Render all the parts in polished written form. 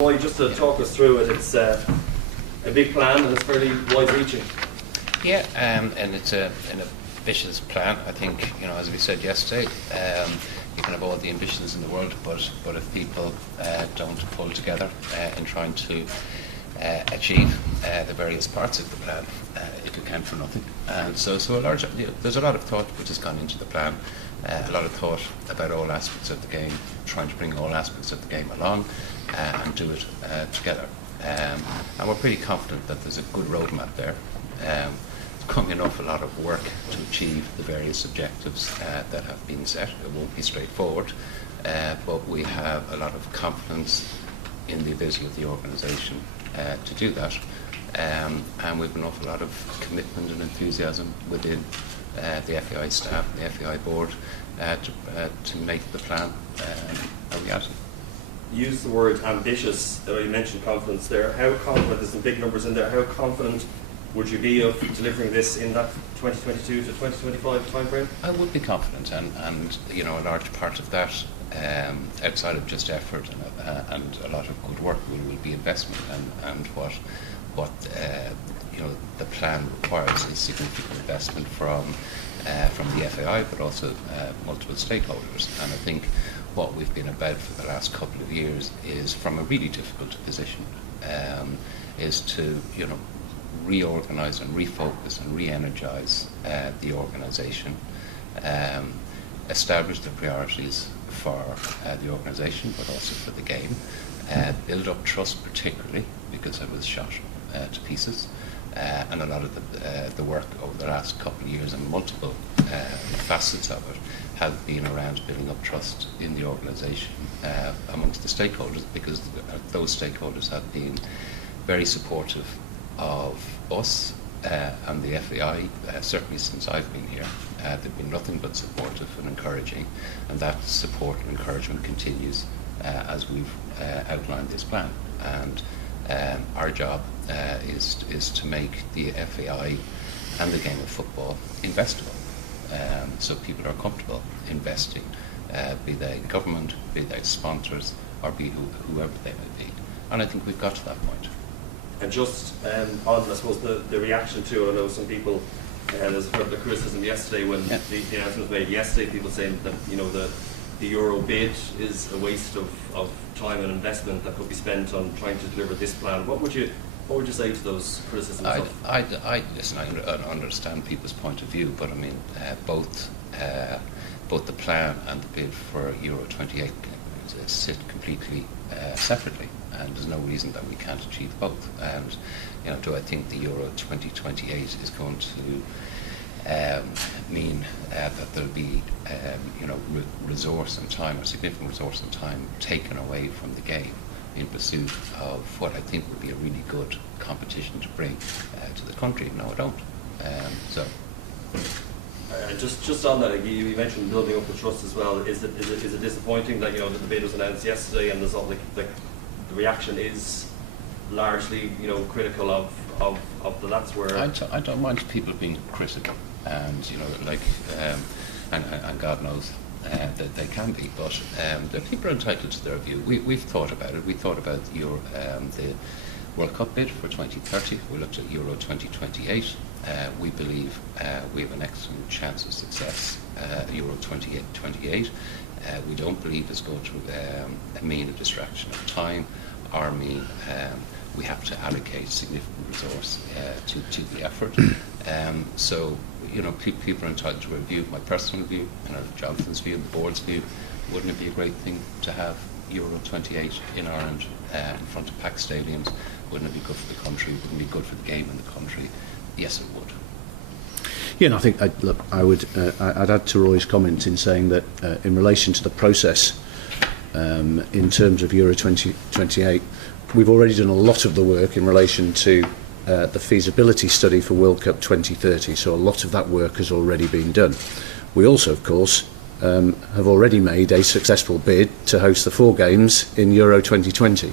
Just to talk us through it, it's a big plan and it's fairly wide-reaching. Yeah, and it's an ambitious plan. I think, as we said yesterday, you can have all the ambitions in the world, but if people don't pull together in trying to achieve the various parts of the plan, it can count for nothing. And so there's a lot of thought which has gone into the plan. A lot of thought about all aspects of the game, trying to bring all aspects of the game along and do it together. And we're pretty confident that there's a good roadmap there. It's coming an awful lot of work to achieve the various objectives that have been set. It won't be straightforward, but we have a lot of confidence in the ability of the organisation to do that. And we've an awful lot of commitment and enthusiasm within the FAI staff, the FAI board, to make the plan a reality. Use the word ambitious. You mentioned confidence there. How confident, there's some big numbers in there, how confident would you be of delivering this in that 2022 to 2025 time frame? I would be confident, and a large part of that, outside of just effort and a lot of good work, will be investment, and what the plan requires is significant investment from the FAI, but also multiple stakeholders. And I think what we've been about for the last couple of years is, from a really difficult position, is to reorganise and refocus and re-energise the organisation, establish the priorities for the organisation, but also for the game, build up trust, particularly because it was shot to pieces. And a lot of the work over the last couple of years and multiple facets of it have been around building up trust in the organisation amongst the stakeholders, because those stakeholders have been very supportive of us and the FAI, certainly since I've been here. They've been nothing but supportive and encouraging, and that support and encouragement continues as we've outlined this plan. And our job is to make the FAI and the game of football investable, so people are comfortable investing, be they government, be they sponsors, or be whoever they may be. And I think we've got to that point. And just on, I suppose, the reaction to it, I know some people, there's a further criticism yesterday when the announcement was made yesterday, people saying that the Euro bid is a waste of time and investment that could be spent on trying to deliver this plan. What would you say to those criticisms? Listen, I understand people's point of view, but I mean, both the plan and the bid for Euro 28 sit completely separately, and there's no reason that we can't achieve both. And do I think the Euro 2028 is going to mean that there'll be resource and time, or significant resource and time, taken away from the game in pursuit of what I think would be a really good competition to bring to the country? No, I don't. Just on that, you mentioned building up the trust as well. Is it disappointing that the bid was announced yesterday and there's all the reaction is largely critical of that's where I don't mind people being critical, and and God knows that they can be, but the people are entitled to their view. We've thought about it. We thought about the World Cup bid for 2030. We looked at Euro 2028. We believe we have an excellent chance of success at Euro 2028. We don't believe it's going to mean a distraction of time, or mean we have to allocate significant resource to the effort. So people are entitled to a view. My personal view, Jonathan's view, the board's view. Wouldn't it be a great thing to have Euro 28 in Ireland in front of packed stadiums? Wouldn't it be good for the country? Wouldn't it be good for the game in the country? Yes, it would. Yeah, and I think I'd add to Roy's comment in saying that in relation to the process, in terms of Euro 2028, we've already done a lot of the work in relation to the feasibility study for World Cup 2030, so a lot of that work has already been done. We also, of course, have already made a successful bid to host the 4 games in Euro 2020.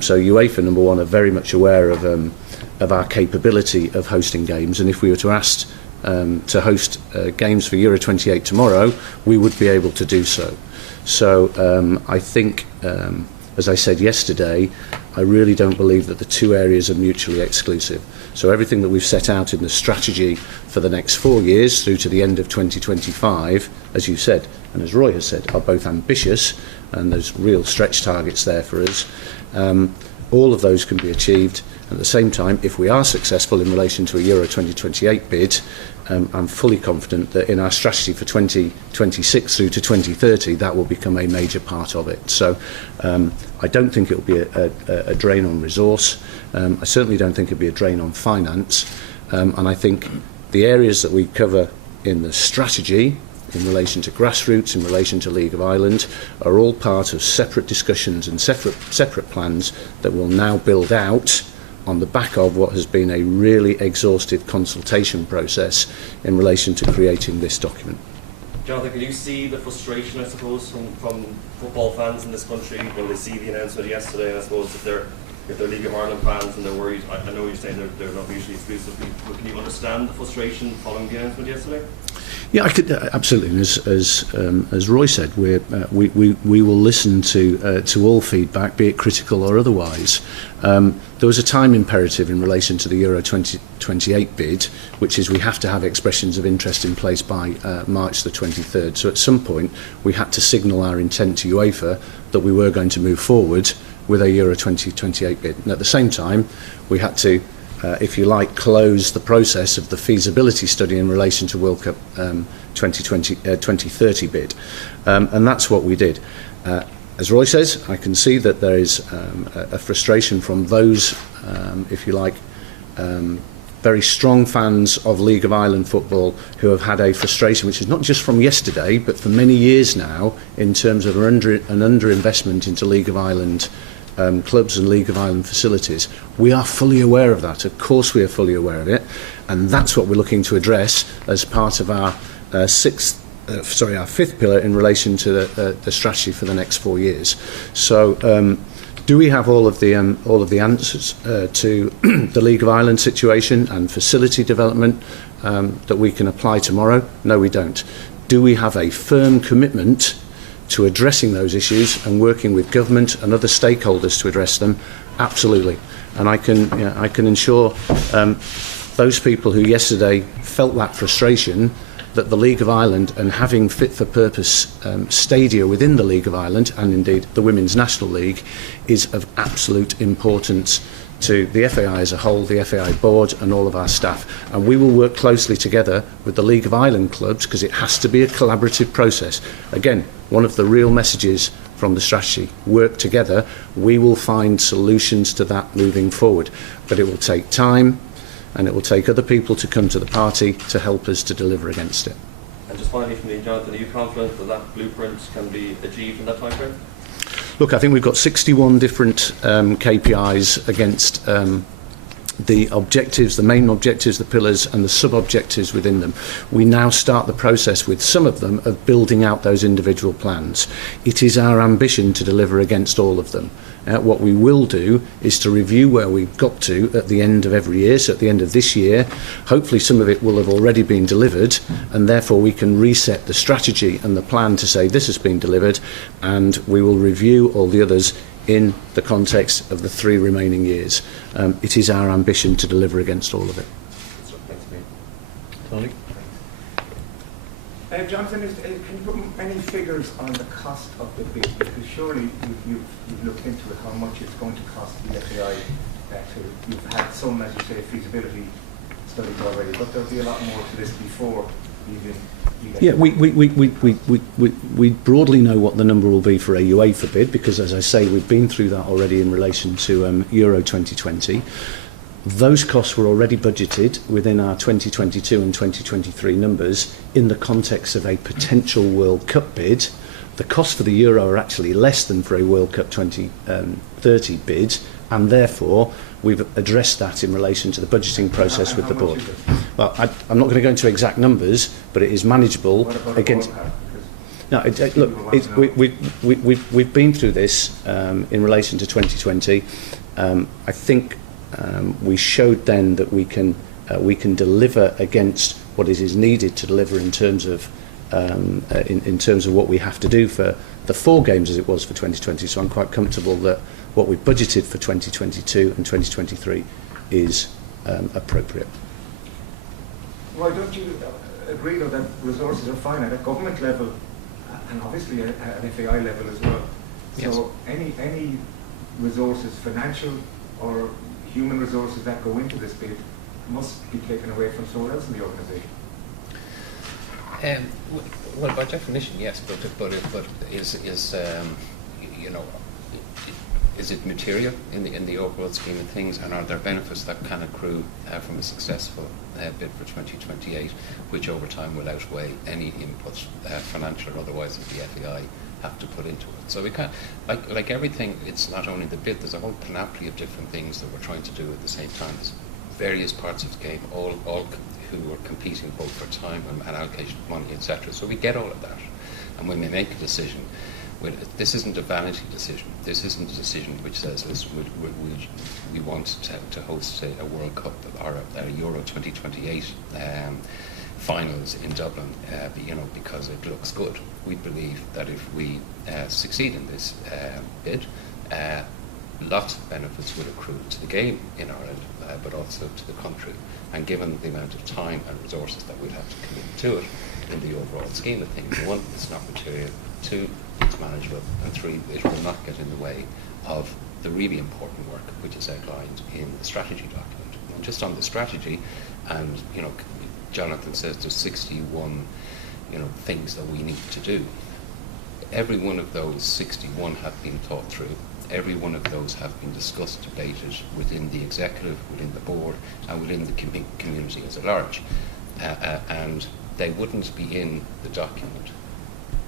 So UEFA, number one, are very much aware of our capability of hosting games, and if we were to ask to host games for Euro 28 tomorrow, we would be able to do so. So I think as I said yesterday, I really don't believe that the two areas are mutually exclusive. So everything that we've set out in the strategy for the next 4 years through to the end of 2025, as you said, and as Roy has said, are both ambitious, and there's real stretch targets there for us. All of those can be achieved. At the same time, if we are successful in relation to a Euro 2028 bid, I'm fully confident that in our strategy for 2026 through to 2030, that will become a major part of it. So I don't think it will be a drain on resource. I certainly don't think it will be a drain on finance. And I think the areas that we cover in the strategy, in relation to grassroots, in relation to League of Ireland, are all part of separate discussions and separate plans that will now build out on the back of what has been a really exhaustive consultation process in relation to creating this document. Jonathan, can you see the frustration, I suppose, from football fans in this country when they see the announcement yesterday? I suppose if they're League of Ireland fans and they're worried, I know you're saying they're not mutually exclusive, but can you understand the frustration following the announcement yesterday? Yeah, I could absolutely. And as Roy said, we will listen to all feedback, be it critical or otherwise. There was a time imperative in relation to the Euro 2028 bid, which is we have to have expressions of interest in place by March the 23rd. So at some point, we had to signal our intent to UEFA that we were going to move forward with a Euro 2028 bid. And at the same time, we had to, if you like, close the process of the feasibility study in relation to World Cup 2030 bid. And that's what we did. As Roy says, I can see that there is a frustration from those, if you like, very strong fans of League of Ireland football who have had a frustration, which is not just from yesterday, but for many years now, in terms of an underinvestment into League of Ireland clubs and League of Ireland facilities. We are fully aware of that. Of course we are fully aware of it. And that's what we're looking to address as part of our fifth pillar in relation to the strategy for the next 4 years. So do we have all of the answers to the League of Ireland situation and facility development that we can apply tomorrow? No, we don't. Do we have a firm commitment to addressing those issues and working with government and other stakeholders to address them? Absolutely. And I can ensure those people who yesterday felt that frustration that the League of Ireland and having fit-for-purpose stadia within the League of Ireland and indeed the Women's National League is of absolute importance to the FAI as a whole, the FAI board and all of our staff. And we will work closely together with the League of Ireland clubs because it has to be a collaborative process. Again, one of the real messages from the strategy, work together. We will find solutions to that moving forward. But it will take time and it will take other people to come to the party to help us to deliver against it. And just finally from me, Jonathan, are you confident that that blueprint can be achieved in that time frame? Look, I think we've got 61 different KPIs against the objectives, the main objectives, the pillars and the sub-objectives within them. We now start the process with some of them of building out those individual plans. It is our ambition to deliver against all of them. What we will do is to review where we've got to at the end of every year, so at the end of this year. Hopefully some of it will have already been delivered and therefore we can reset the strategy and the plan to say this has been delivered, and we will review all the others in the context of the 3 remaining years. It is our ambition to deliver against all of it. Tony? Jonathan, can you put any figures on the cost of the bid? Because surely you've looked into it, how much it's going to cost the FAI. You've had some, as you say, feasibility studies already, but there'll be a lot more to this before you get... Yeah, we broadly know what the number will be for a UEFA bid, because as I say, we've been through that already in relation to Euro 2020. Those costs were already budgeted within our 2022 and 2023 numbers in the context of a potential World Cup bid. The costs for the Euro are actually less than for a World Cup 2030 bid, and therefore we've addressed that in relation to the budgeting process with the board. Well, I'm not going to go into exact numbers, but it is manageable against... No, look, we've been through this in relation to 2020. I think we showed then that we can deliver against what it is needed to deliver in terms of what we have to do for the 4 games as it was for 2020. So I'm quite comfortable that what we've budgeted for 2022 and 2023 is appropriate. Why don't you agree though that resources are fine at a government level and obviously at an FAI level as well? Yes. So any resources, financial or human resources that go into this bid must be taken away from someone else in the organisation. Well, by definition, yes, but is you know, is it material in the overall scheme of things, and are there benefits that can accrue from a successful bid for 2028, which over time will outweigh any inputs, financial or otherwise, that the FAI have to put into it? So we can't, like everything, it's not only the bid, there's a whole panoply of different things that we're trying to do at the same time. There's various parts of the game, all who are competing both for time and allocation of money, etc. So we get all of that, and when we make a decision, this isn't a vanity decision. This isn't a decision which says, listen, we want to host a World Cup or a Euro 2028 finals in Dublin, because it looks good. We believe that if we succeed in this bid, lots of benefits will accrue to the game in Ireland, but also to the country. And given the amount of time and resources that we'll have to commit to it in the overall scheme of things, 1, it's not material, 2, it's manageable, and 3, it will not get in the way of the really important work which is outlined in the strategy document. And just on the strategy, and Jonathan says there's 61 things that we need to do. Every one of those 61 have been thought through. Every one of those have been discussed, debated within the executive, within the board, and within the community as a large. And they wouldn't be in the document,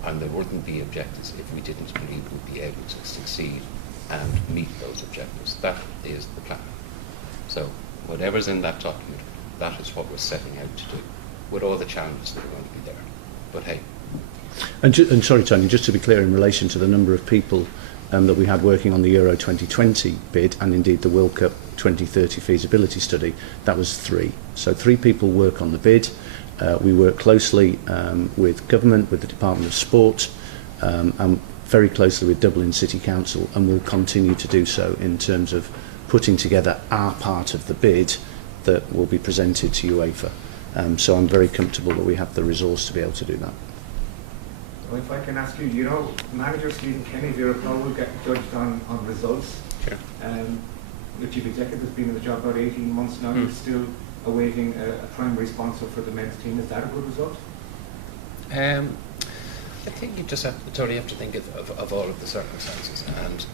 and there wouldn't be objectives if we didn't believe we'd be able to succeed and meet those objectives. That is the plan. So whatever's in that document, that is what we're setting out to do, with all the challenges that are going to be there. But hey. And sorry, Tony, just to be clear, in relation to the number of people that we had working on the Euro 2020 bid, and indeed the World Cup 2030 feasibility study, that was 3. So 3 people work on the bid. We work closely with government, with the Department of Sport, and very closely with Dublin City Council, and we'll continue to do so in terms of putting together our part of the bid that will be presented to UEFA. So I'm very comfortable that we have the resource to be able to do that. Well, if I can ask you, Manager Stephen Kenny, will get judged on results. Sure. The Chief Executive has been in the job about 18 months now. He's still awaiting a primary sponsor for the men's team. Is that a good result? I think you just have to think of all of the circumstances, and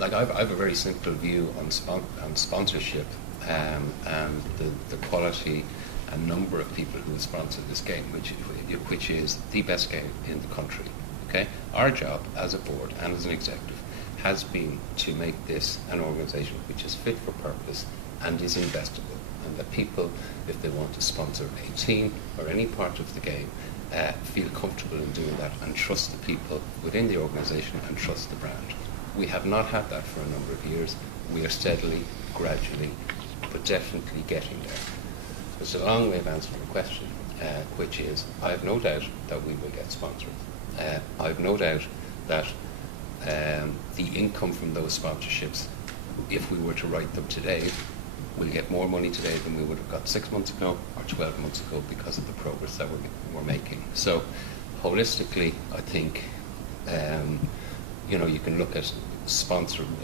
I have a very simple view on sponsorship and the quality and number of people who have sponsored this game, which is the best game in the country. Okay, our job as a board and as an executive has been to make this an organisation which is fit for purpose and is investable, and that people, if they want to sponsor a team or any part of the game, feel comfortable in doing that and trust the people within the organisation and trust the brand. We have not had that for a number of years. We are steadily, gradually, but definitely getting there. It's a long way of answering the question, which is, I have no doubt that we will get sponsors. I have no doubt that the income from those sponsorships, if we were to write them today, we'll get more money today than we would have got 6 months ago or 12 months ago because of the progress that we're making. So, holistically, I think, you can look at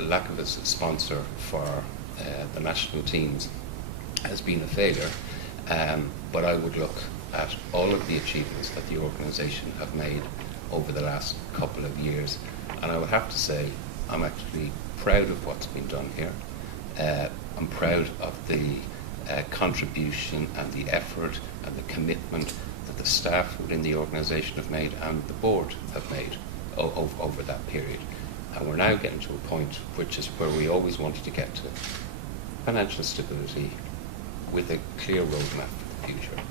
lack of a sponsor for the national teams has been a failure, but I would look at all of the achievements that the organisation have made over the last couple of years, and I would have to say I'm actually proud of what's been done here. I'm proud of the contribution and the effort and the commitment that the staff within the organisation have made and the board have made over that period. And we're now getting to a point which is where we always wanted to get to: financial stability with a clear roadmap for the future.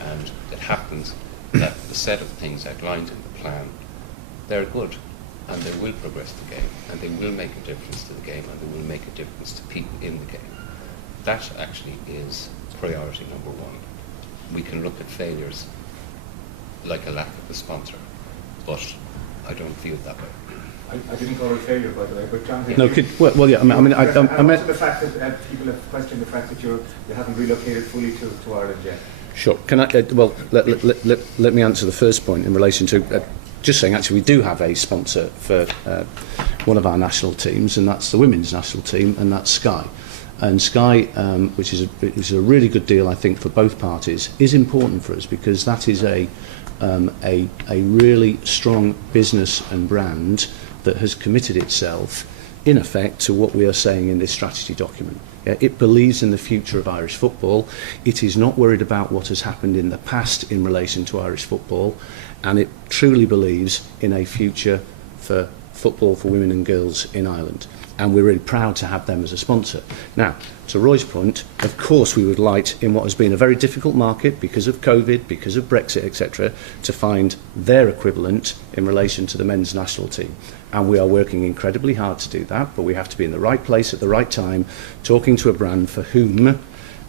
And it happens that the set of things outlined in the plan, they're good, and they will progress the game, and they will make a difference to the game, and they will make a difference to people in the game. That actually is priority number 1. We can look at failures like a lack of a sponsor, but I don't view it that way. I didn't call it failure, by the way, but John, No, well, yeah. I meant the fact that people have questioned the fact that you haven't relocated fully to Ireland yet. Sure. Can I? Well, let me answer the first point in relation to just saying. Actually, we do have a sponsor for one of our national teams, and that's the women's national team, and that's Sky. And Sky, which is a really good deal, I think, for both parties, is important for us because that is a really strong business and brand that has committed itself, in effect, to what we are saying in this strategy document. It believes in the future of Irish football. It is not worried about what has happened in the past in relation to Irish football, and it truly believes in a future for football for women and girls in Ireland. And we're really proud to have them as a sponsor. Now, to Roy's point, of course we would like, in what has been a very difficult market because of COVID, because of Brexit, etc., to find their equivalent in relation to the men's national team. And we are working incredibly hard to do that, but we have to be in the right place at the right time, talking to a brand for whom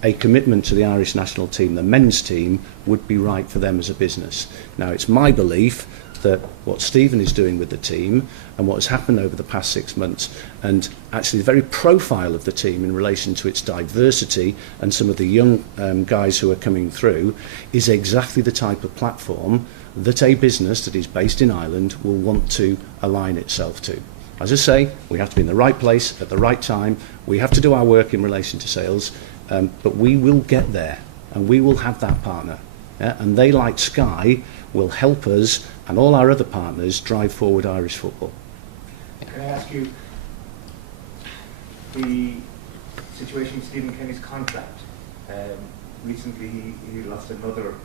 a commitment to the Irish national team, the men's team, would be right for them as a business. Now, it's my belief that what Stephen is doing with the team and what has happened over the past 6 months, and actually the very profile of the team in relation to its diversity and some of the young guys who are coming through, is exactly the type of platform that a business that is based in Ireland will want to align itself to. As I say, we have to be in the right place at the right time. We have to do our work in relation to sales, but we will get there and we will have that partner. And they, like Sky, will help us and all our other partners drive forward Irish football. Can I ask you, the situation with Stephen Kenny's contract, recently he lost another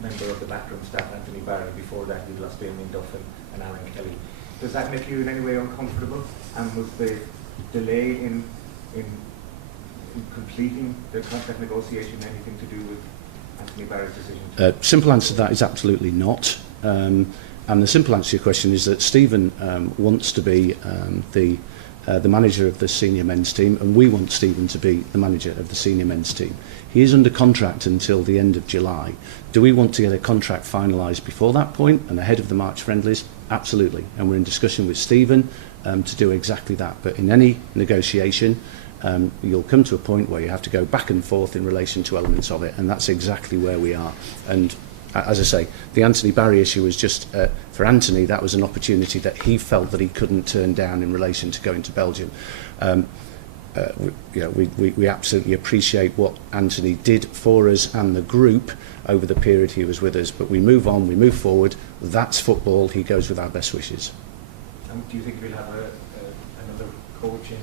member of the backroom staff, Anthony Barrett. Before that he lost Damien Duffin and Alan Kelly. Does that make you in any way uncomfortable? And was the delay in completing the contract negotiation anything to do with Anthony Barrett's decision? Simple answer to that is absolutely not. And the simple answer to your question is that Stephen wants to be the manager of the senior men's team, and we want Stephen to be the manager of the senior men's team. He is under contract until the end of July. Do we want to get a contract finalised before that point and ahead of the March friendlies? Absolutely. And we're in discussion with Stephen to do exactly that. But in any negotiation, you'll come to a point where you have to go back and forth in relation to elements of it, and that's exactly where we are. And as I say, the Anthony Barry issue was just, for Anthony, that was an opportunity that he felt that he couldn't turn down in relation to going to Belgium. We absolutely appreciate what Anthony did for us and the group over the period he was with us, but we move on, we move forward. That's football. He goes with our best wishes. Do you think we'll have another coach in?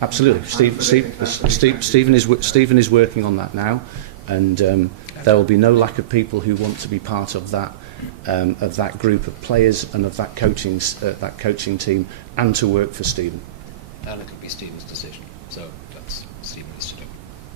Absolutely. Stephen is working on that now, and there will be no lack of people who want to be part of that group of players and of that coaching team, and to work for Stephen. And it could be Stephen's decision. So that's Stephen's